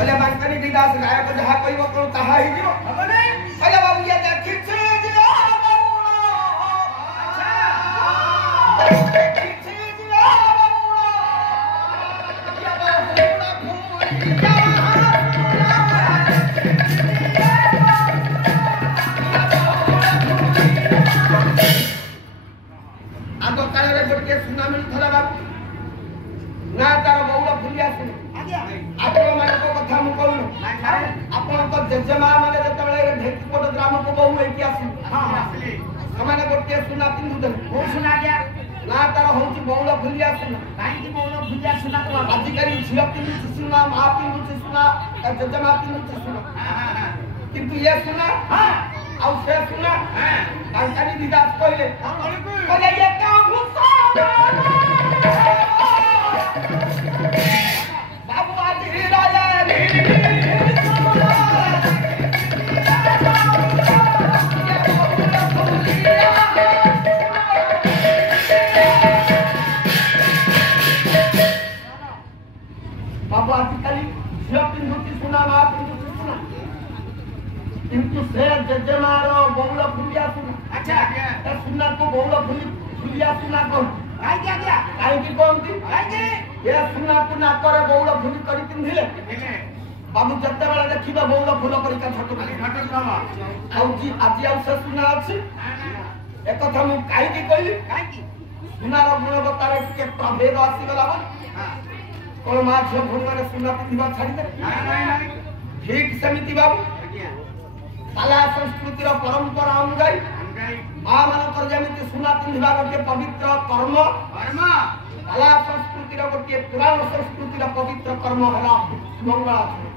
କହିଲେ ବାଙ୍କରି ଦିଦାସ ଗାୟକ ଯାହା କହିବ କଣ ତାହା ହେଇଯିବ କହିଲେ ବାବୁ ଇଏ ଦେଖିଛି आग काଳରେ ଗୋଟିଏ ସୁନା ମିଳୁଥିଲା ବାବୁ ନା ତାର ବଉଳ ଫୁଲି ଆସୁନି ଆପଣମାନଙ୍କ କଥା ମୁଁ କହୁନି ଆପଣଙ୍କ ଜେଜେମା ମାନେ ଯେତେବେଳେ ଢେଙ୍କିପଟ ଗ୍ରାମକୁ ବୋହୁ ହେଇକି ଆସିଲେ ସେମାନେ ଗୋଟିଏ ସୁନା ପିନ୍ଧୁଥିଲେ କୋଉ ସୁନା ଆଜ୍ଞା ନା ତାର ହଉଛି ବଉଳ ଫୁଲି ଆସୁନା କାହିଁକି ବଉଳ ଫୁଲି ଆସୁନା ଆଜିକାଲି ଝିଅ ପିନ୍ଧୁଛି ସୁନା ମା ପିନ୍ଧୁଛି ସୁନା ଜେଜେମା ପିନ୍ଧୁଛି ସୁନା କିନ୍ତୁ ଇଏ ସୁନା ଆଉ ସେ ସୁନା ବାଙ୍କରି ଦିଦାସ କହିଲେ ଇଏ बाबू आज राजा बाबू आजिकल झील पिंधुची सुना मा पिंधुची सुना किंतु से जेजेमार बौल फुलिया सुना अच्छा सुना को बौल फुलिया सुना कौन कहीं कहती ये सुना को नाकर बौल फुल कर पिंधिले बाबू जिते बेले देखिए बौल फुल कर आज से सुना अच्छी एक मुझे कहीं कहली सुनार गुणवत्तार टे प्रभेद आसीगला कौन माँ झील भूमि मैंने सुना पिंधा छाड़दे ठीक सेमती बाबू कला संस्कृतिर परंपरा अनुजाई माँ मानकर जमी सुना पिंधा गोटे पवित्र कर्म कला संस्कृतिर गोटे पुराण संस्कृतिर पवित्र कर्म है मंगलाचरण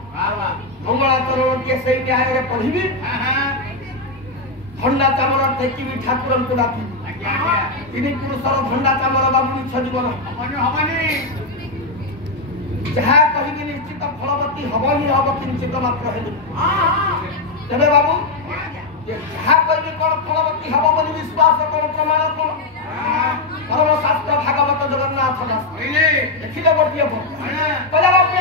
मंगलाचरण गोटे से न्याय पढ़ी धंडा चामर टेकी ठाकुर को डाकी तीन पुरुषर धंडा चामर बाबू मिछ जीवन जहाँ कही निश्चित फलवती हम ही हम किंचित मात्र तेरे बाबू जहाँ कही कौन फलवती हम बोली विश्वास कौन प्रमाण कौन धर्मशास्त्र भागवत जगन्नाथ दास देखिले गोटे कहले बाबू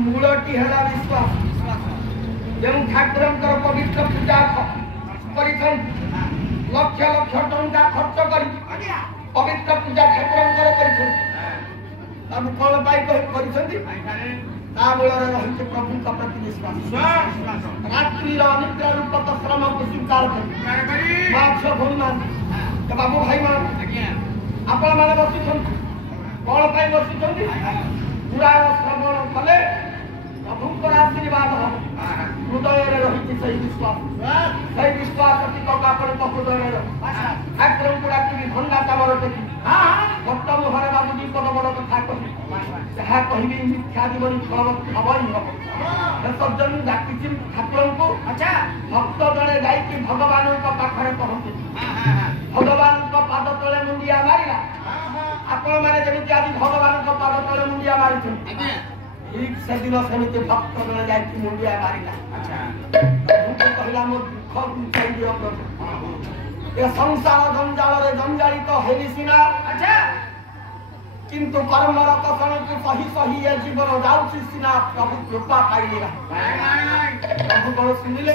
मूल मूलटी है विश्वास जो ठाकुर पवित्र पूजा कर लक्ष लक्ष टंका खर्च कर पवित्र पूजा ठाकुर कौन मूल रही प्रभु का प्रति विश्वास रात्रि अनिद्रा रूप श्रम को स्वीकार कर बाबू भाई मान आपण मैंने बसी कौन बसी पुराण श्रवण कले प्रभुंर आशीर्वाद हृदय रही विश्वास हृदय ठाकुर को डाक भंडा चामर टेकी भक्त मुहर बाबू दीपद बड़ कथा कही जहाँ कह मिथ्या जीवन फलवती हम ही हम सज्जन डाकी ठाकुर को भक्त जड़े जा भगवान पाखे पहुंचे भगवान पाद तले मुंडिया मारा आपण मैंने जमी आज भगवान पाद तले मुंडिया मारी ठीक से दिन सेमती भक्त जड़े जा मुंडिया मारा कहला मो दुख ये संसार जंजाल जंजालित हेली सीना किंतु कर्मर कषण को सही सही ये जीवन जाऊँगी सीना प्रभु कृपा पाइले प्रभु कौन शुणिले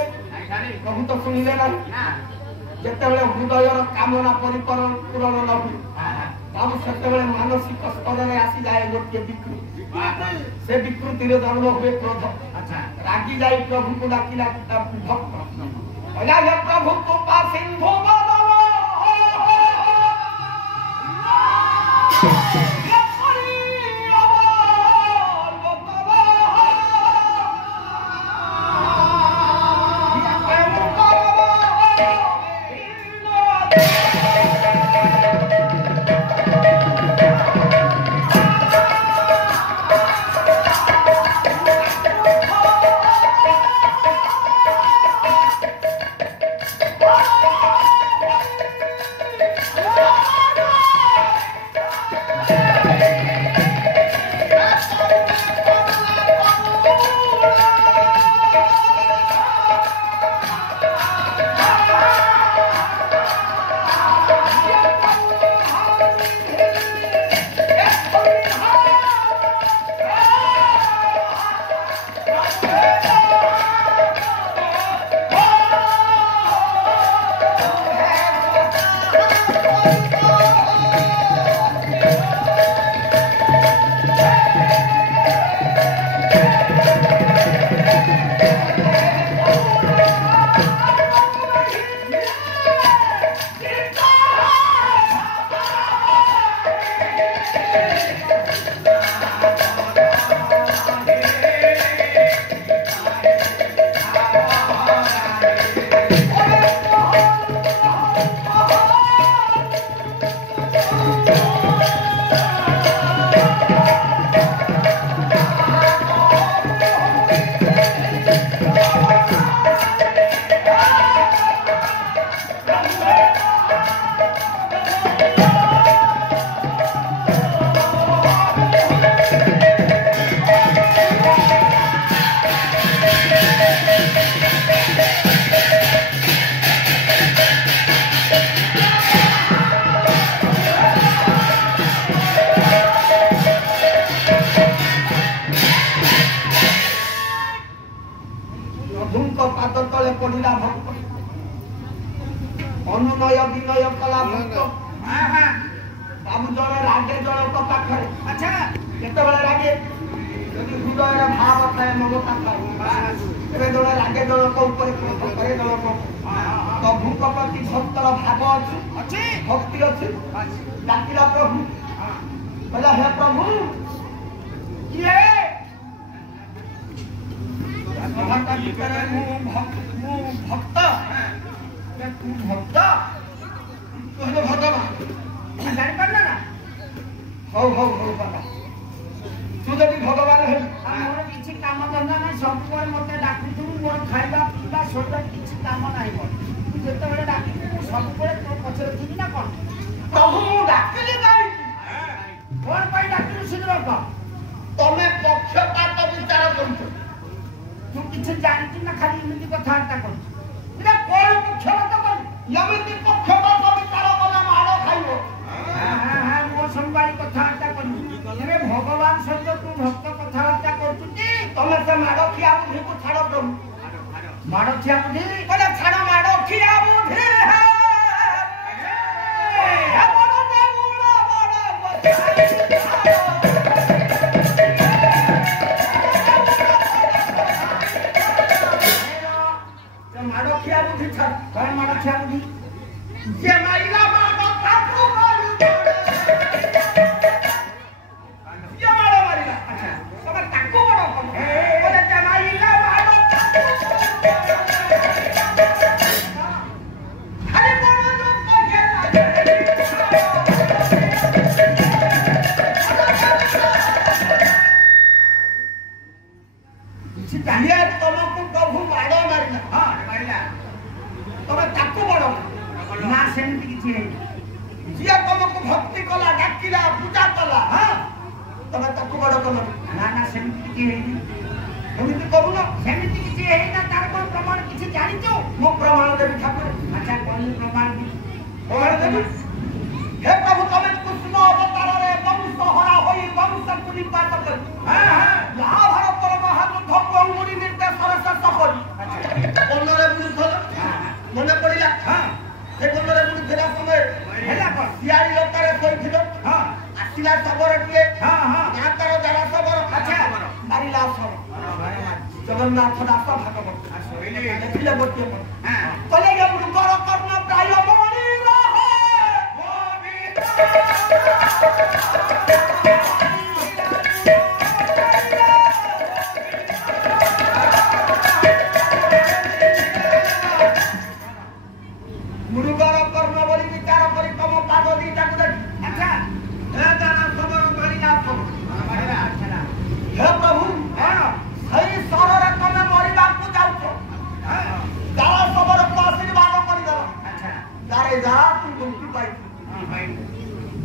प्रभु तो शुणिले ना जिते हृदय कामना परिपूरण पूरण न हुए प्रभु से मानसिक स्तर में आसी जाए गोटे विकृति से विकृति जन्म हुए क्रोध रागी जाए प्रभु को डाकिला भक्त प्रभु कृपा सिंधु ଲୋକ ପାଖରେ ଆଚ୍ଛା କେତେବେଳେ ଲାଗେ ଯଦି ହୃଦୟରେ ଭାବ ଥାଏ ମମତା ଥାଏ ଏବେ ଜଣେ ଲାଗେ ଜଣକ ଉପରେ କ୍ରୋଧ କରେ ଜଣକ ପ୍ରଭୁଙ୍କ ପ୍ରତି ଭକ୍ତର ଭାବ ଅଛି ଅଛି ଭକ୍ତି ଅଛି ଡାକିଲା ପ୍ରଭୁ କହିଲା ହେ ପ୍ରଭୁ କିଏ ଭିତରେ ମୁଁ ଭକ୍ତ ତୁ ଭକ୍ତ କହିଲେ ଭଗବାନ ଜାଣିପାରିଲ ନା ହଉ ହଉ ହଉ ବାବା ତୁ ଯଦି ଭଗବାନ ହେବୁ ମୋର କିଛି କାମ ଧନ୍ଦା ନାହିଁ ସବୁବେଳେ ମତେ ଡାକୁଥିବୁ ମୋର ଖାଇବା ପିଇବା ଶୋଇବା କିଛି କାମ ନାହିଁ ମୋର ତୁ ଯେତେବେଳେ ଡାକିବୁ ମୁଁ ସବୁବେଳେ ତୋ ପଛରେ ଥିବି ନା କଣ ପ୍ରଭୁ ମୁଁ ଡାକିଲି କାହିଁକି କଣ ପାଇଁ ଡାକିଲୁ ଶୀଘ୍ର କହ ତମେ ପକ୍ଷପାତ ବିଚାର କରୁଛ ତୁ କିଛି ଜାଣିଛୁ ନା ଖାଲି ଏମିତି କଥାବାର୍ତ୍ତା କରୁଛୁ ଏଇଟା କଣ ପକ୍ଷପାତ କରୁ ଏମିତି ପକ୍ଷପାତ ବିଚାର କଲେ ମାଡ଼ ଖାଇବ ମୋ ସମ୍ଭାଳି କଥାବାର୍ତ୍ତା କରିବୁ ଏବେ ଭଗବାନ ସହିତ ତୁ ଭକ୍ତ କଥାବାର୍ତ୍ତା କରୁଛୁ କି ତମେ ସେ ମାଡ଼ ଖିଆ ବୁଦ୍ଧିକୁ ଛାଡ଼ ପ୍ରଭୁ ମାଡ଼ ଖିଆ ବୁଦ୍ଧି କହିଲେ ଛାଡ଼ ମାଡ଼ ଖିଆ ବୁଦ୍ଧି ମାଡ଼ ଖିଆ ବୁଦ୍ଧି ଛାଡ଼ କଣ ମାଡ଼ ଖିଆ ବୁଦ୍ଧି ଯେ ମାରିଲା ମାଡ଼ ତାକୁ ଆଚ୍ଛା ତମେ ତାକୁ ବଡ଼ କର ଯେ ମାରିଲା ମାଡ଼ ଖାଲି ବଡ଼ ଲୋକ କିଛି ଇଏ ତମକୁ ପ୍ରଭୁ ମାଡ଼ ମାରିଲା ହଁ ମାରିଲା ତମେ ତାକୁ ବଡ଼ ନା ସେମିତି କିଛି ହେଇନି ଯିଏ ତମକୁ ଭକ୍ତି କଲା ଡାକିଲା ପୂଜା କଲା ହଁ ତମେ ତାକୁ ବଡ଼ କଲ ନା ନା ସେମିତି କିଛି ହେଇନି ଏମିତି କରୁନ ସେମିତି କିଛି ହେଇନା ତାର କଣ ପ୍ରମାଣ କିଛି ଜାଣିଛୁ ମୁଁ ପ୍ରମାଣ ଦେବି ଠାକୁର ଆଚ୍ଛା କହିଲି ପ୍ରମାଣ ବି ପ୍ରମାଣ ଦେବି ହେ ପ୍ରଭୁ ତମେ କୃଷ୍ଣ ଅବତାରରେ ବଂଶ ହରା ହୋଇ ବଂଶକୁ ନିପାତ କରି ମହାଭାରତର ମହାଯୁଦ୍ଧକୁ ଅଙ୍ଗୁଳି ନିର୍ଦ୍ଦେଶରେ ଶେଷ କରି ବନରେ ବୁଡୁଥିଲା ମନେ ପଡ଼ିଲା ସେ ବନରେ ବୁଡୁଥିଲା ସମୟ ହେଲା କଣ ଶିଆଳି ଲତାରେ ଶୋଇଥିଲ ହଁ ଆସିଲା ଶବର ଟିଏ ହଁ ହଁ ନା ତାର ଯାରା ଶବର ଆଚ୍ଛା ମାରିଲା ଶବ ଜଗନ୍ନାଥ ଦାସ ଭାଗବତ ଦେଖିଲେ ଗୋଟିଏ କହିଲେ ଏ ମୃଗର କର୍ଣ୍ଣ ପ୍ରାୟ ମଣିର ମୃଗର କର୍ଣ୍ଣ ବୋଲି ବିଚାର କରି ତମ ପାଦ ଦିଟାକୁ ଦେଖି ଆଚ୍ଛା ହେ ଯାରା ଶବର ମାରିଲା ଶବ ହେ ପ୍ରଭୁ କଣ ସେଇ ସହରରେ ତମେ ମରିବାକୁ ଯାଉଛ ଯାହା ଶବରକୁ ଆଶୀର୍ବାଦ କରିଦେଲ ଆଚ୍ଛା ତାରେ ଯାହା ତୁ ମୁକ୍ତି ପାଇଛୁ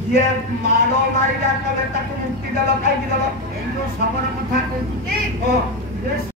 ଇଏ ମାଡ଼ ମାରିଲା ତମେ ତାକୁ ମୁକ୍ତି ଦେଲ କାହିଁକି ଦେଲ ଏଇ ଯୋଉ ଶବର କଥା କହୁଛୁ କି